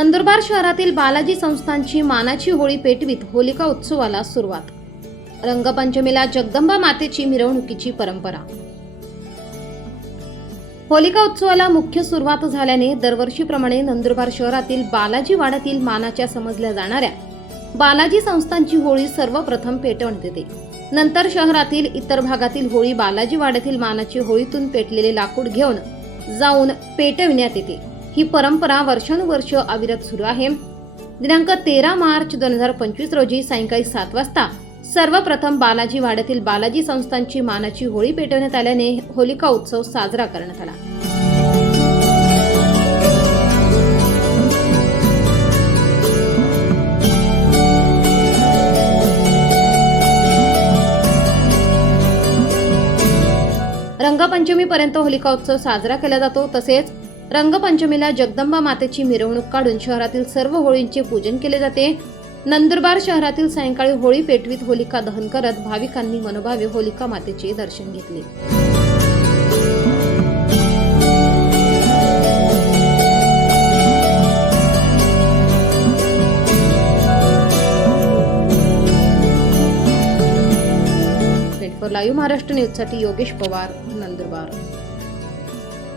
नंदुरबार शहरातील बालाजी संस्थांची मानाची होळी पेटवीत होलिका उत्सवाला सुरुवात. रंगपंचमीला जगदंबा मातेची मिरवणुकीची परंपरा. होलिका उत्सवाला मुख्य सुरुवात झाल्याने दरवर्षीप्रमाणे नंदुरबार शहरातील बालाजी वाड्यातील मानाच्या समजल्या जाणाऱ्या बालाजी संस्थांची होळी सर्वप्रथम पेटवण्यात येते. नंतर शहरातील इतर भागातील होळी बालाजी वाड्यातील मानाची होळीतून पेटलेले लाकूड घेऊन जाऊन पेटविण्यात येते. ही परंपरा वर्षानुवर्ष अविरत सुरू आहे. दिनांक तेरा मार्च दोन हजार पंचवीस रोजी सायंकाळी सात वाजता सर्वप्रथम बालाजी वाड्यातील बालाजी संस्थांची मानाची होळी पेटवण्यात आल्याने होलिका उत्सव साजरा करण्यात आला. रंगपंचमीपर्यंत होलिका उत्सव साजरा केला जातो. तसेच रंगपंचमीला जगदंबा मातेची मिरवणूक काढून शहरातील सर्व होळींचे पूजन केले जाते. नंदुरबार शहरातील सायंकाळी होळी पेटवीत होलिका दहन करत भाविकांनी मनोभावे होलिका मातेचे दर्शन घेतले. लाईव्ह महाराष्ट्र न्यूजसाठी योगेश पवार नंदुरबार.